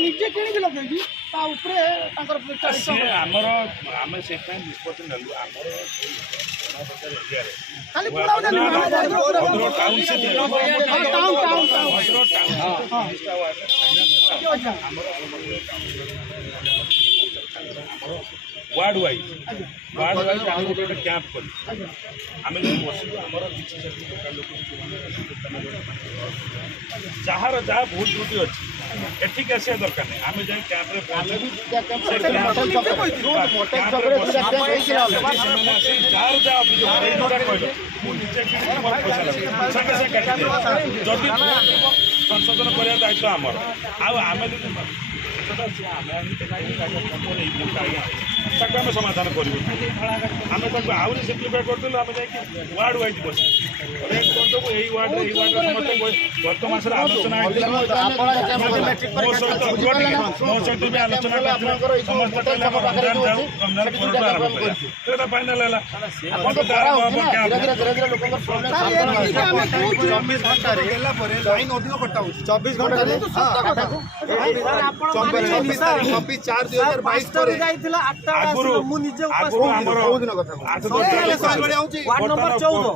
ନିଜେ କିଣିକି ଲଗେଇକି ତା ଉପରେ ତାଙ୍କର ଆମେ ସେ ନିଷ୍ପତ୍ତି ନେଲୁ ଆମର ଖାଲି वार्ड वाइज आम गोटे कैंप कर आम बसलु आमर किसी जार जहाँ भूल त्रुटि अच्छी एठिक आसा दरकार नहीं आम जाए कैंप्रे जार जहाँ अभियोग कहल मुझे सागे सागे जदि संशोधन कर दायित्व आमर आम आम समाधान करूँ आम आहरी सिम्प्लीफाई करदेलु आम जा वार्ड वाइज बस करदेबू यही वार्ड समस्त गत मास आलोचना मो सहित भी आलोचना समस्त फाइनाल है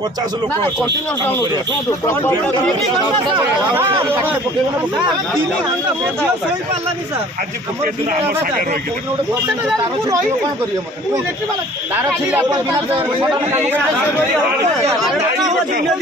50 लोक आज